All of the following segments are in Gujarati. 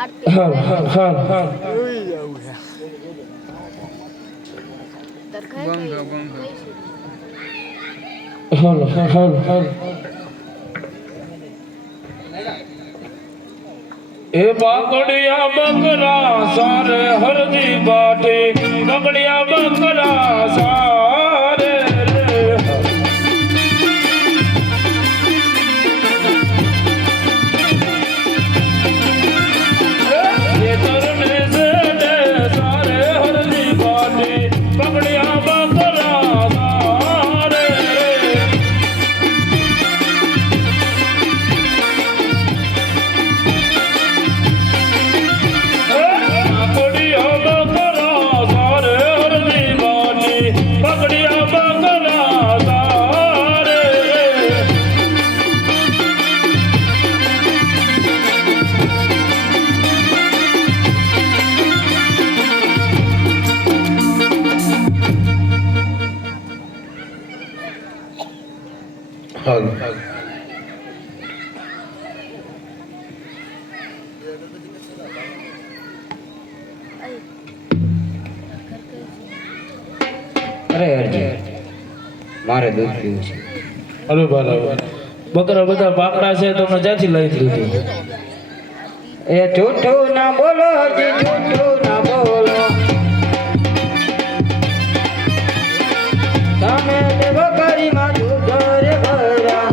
હાલ હાલ હાલ હાલ હાલ હાલ હાલ એ બાકડિયા બકરા સારે હરદી બાટે બકડિયા બકરા સારે એ તરને સેડે સારે હરદી બાટે બકડિયા બકરા સારે અરે અરજી મારે દૂધ પીવું છે. અરે બરાબર બકરા બધા પાકડા છે તમને ક્યાંથી લઈ લીધું એ જૂઠું ના બોલો હજી જૂઠું ના બોલો તમે તે બકરીમાં દૂધ રે ભર્યા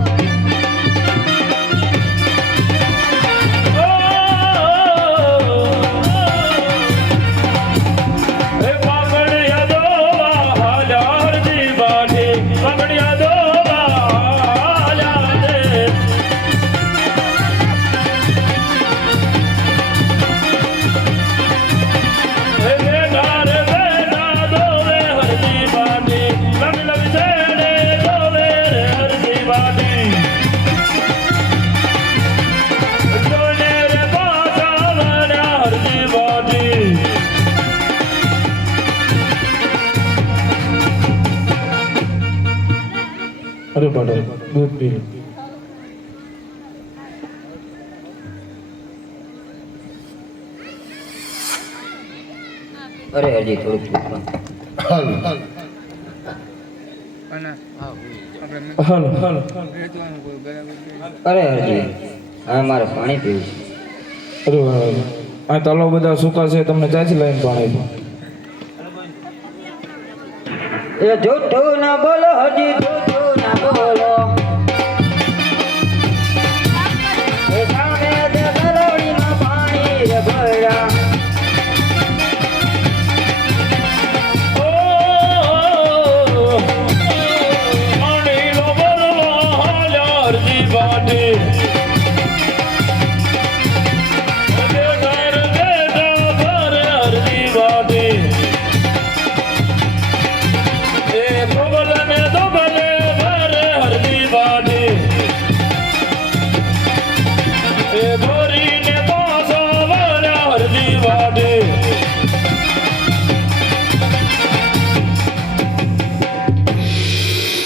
અરે બડો દૂધ પી લો. અરે હજી થોડુંક હાલ હાલ હાલ અરે હજી હા મારે પાણી પીવું છે. અરે બરાબર આ તલાવ બધા સૂકા છે તમને ક્યાંથી લઈને પાણી એ જૂઠું ના બોલો હજી જૂઠું ના બોલો એ સામે તે ગરોળીમાં પાણી રે ભર્યા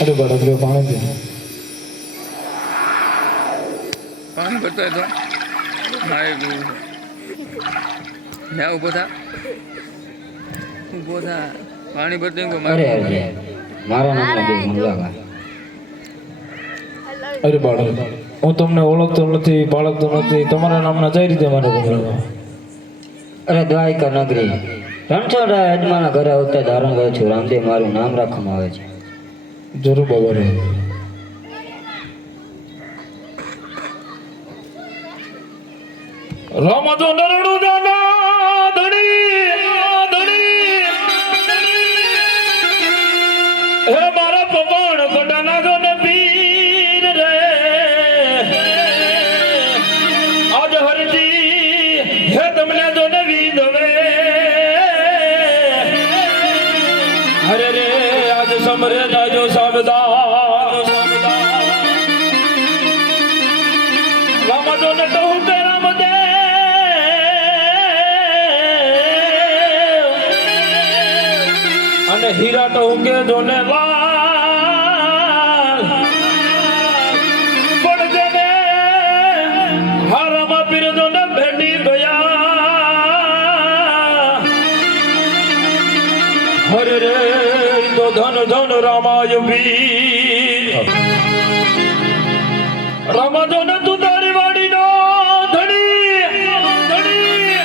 અરે બરાબર પાણી પી પાણી ભરતો હતો મારે પીવું છે ઉભો થા પાણી ભરતો અરે હજી મારા નામનો બી મુલાકાત અરે બાળક હું તમને ઓળખતો નથી બાળકતો નથી તમારા નામના કઈ રીતે મને બોલાવા અરે દ્વારિકા નગરી રણછોડરાય અજમાના ઘરે આવતા ધારણ કરું છું રામદેવ મારું નામ રાખવામાં આવે છે. જરૂર બાબા રે રામજો નરડું દાના ધણી હે મારા પવન કોટાના જો ને પીર રે આજ હરજી હે તમને જો ને વિધવે હરે રે આજ સમરે જાજો સાબદા રામજો ને કહું કે રામદે અને હીરા તો ઉગે જોને લાલ પડજે ને હારામાં પીર જોને ભેડી ગયા હરે રે તો ધન ધન રામાય વીર રામા જો ન તું તારી વાડીનો ધણી ધણી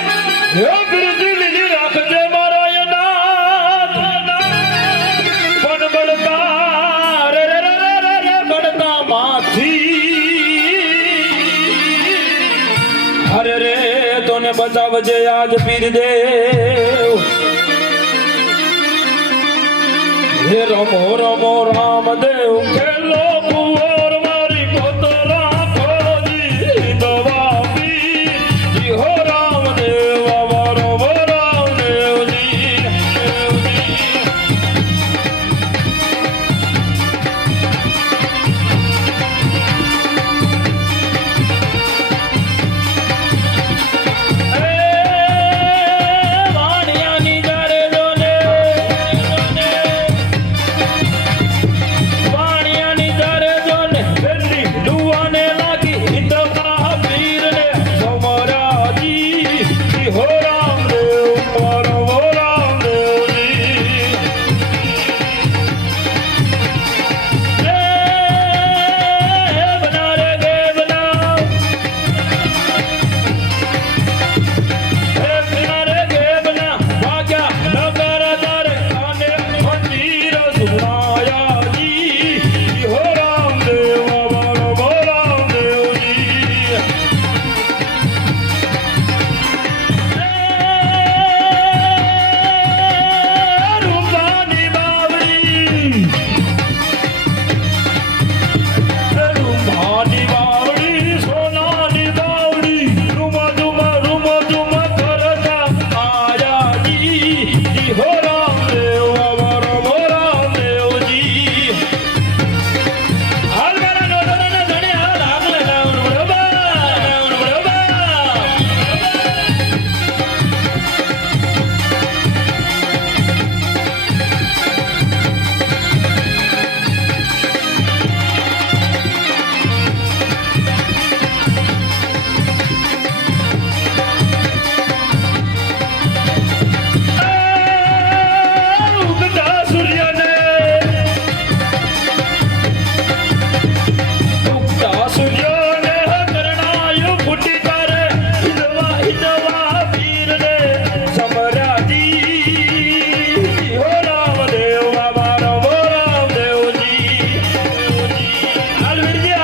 હે બિરજી લીલી રાખજે મારા નાથ પણ બળતા રે રે રે રે રે બળતા માથી હરે રે તોને બચાવજે આજ પીર દેવ હે રમો રમો રામદેવ ખેલો કુંવર મારી કોતરા ખોજી દવા પી જી હો રામદેવ અમારો રામદેવજી વાણિયાની જારે જોને વાણિયાની જારે જોને પેલી ડુવાને લાગી હિતમાં વીરને સમરાજી જી હો રામદેવ મારો રામદેવજી બના રે બના રે દેવના ભાગ્યા નગર દર કાને મંદિર સુનાયા જી હો રામદેવ અમારો રામદેવજી રૂપાની બાવડી રૂપાની બાવડી સોનાની બાવડી રૂમ ઝુમ કરતા આયા જી હો રામદેવ અમારો રામદેવજી હાલ મારા નોંધોના ધણે હાલ આગળ રાવણ બરોબર ઉગતા સૂર્યને કરણાયું ફૂટી કરે હિતવા વીરને સમરાજી હો રામદેવ અમારો રામદેવજી હાલ વીરજી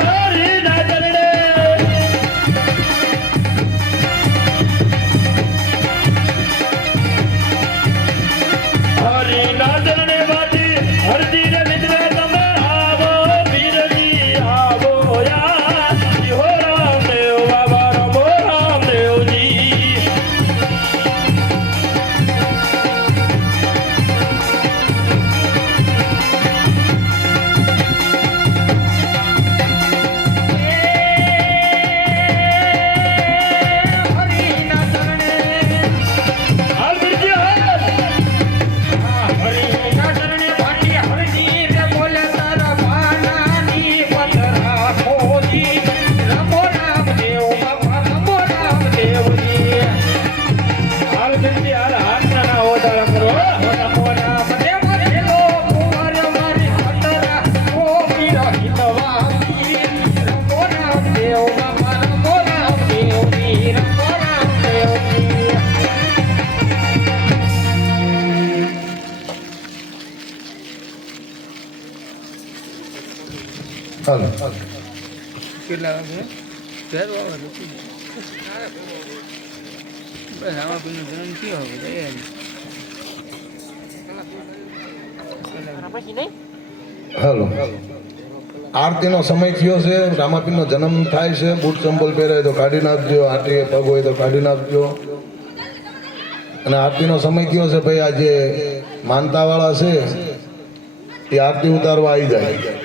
હરી ના ચરણે હરી ના ચરણે વાજી હરજી રે મિત્ર તમે આવો વીરજી આવો યા જી હો રામદેવ અમારો રામદેવજી હાલ વીરજી હાલ હરિના ચરણે ભાંડી હરજી રે બોલે તારા ભાનાની પથરા ખોજી રમો રામદેવ બાપા રમો રામદેવજી હાલ વીરજી હાલ હાથ ના વધારા કરો રમો રામદેવ રેલો કુંવર મારી પથરા ખોજી રહિતવા રમો રામદેવ બાપા રમો રામદેવજી રમો રામદેવજી હાલો કેટલા વાગે ઘર વાવા નથી બસ આમાં કોઈનો જન્મ થયો હવે તૈયારી હાલો આરતીનો સમય થયો છે રામાપીરનો જન્મ થાય છે બૂટ ચંપલ પહેરાય તો કાઢી નાખજો આરતી પગ હોય તો કાઢી નાખજો અને આરતીનો સમય થયો છે ભાઈ આ જે માનતાવાળા છે એ આરતી ઉતારવા આવી જાય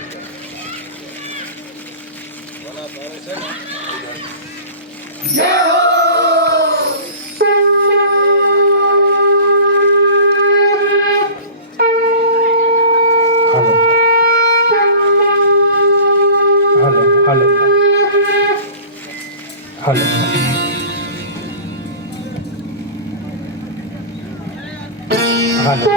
હાલો હાલો હાલો હાલો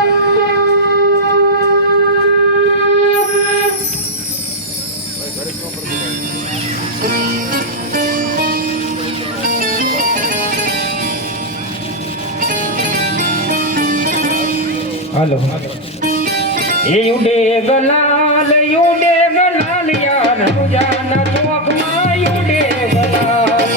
હાલો એ યુડે ગલાલ યાર રૂજાના ચોકમાં યુડે ગલાલ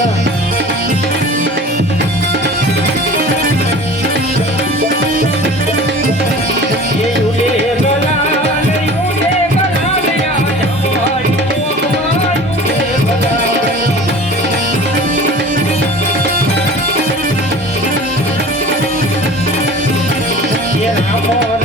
એ યુડે ગલાલ યાર અમારી ચોકમાં યુડે ગલાલ એ રામો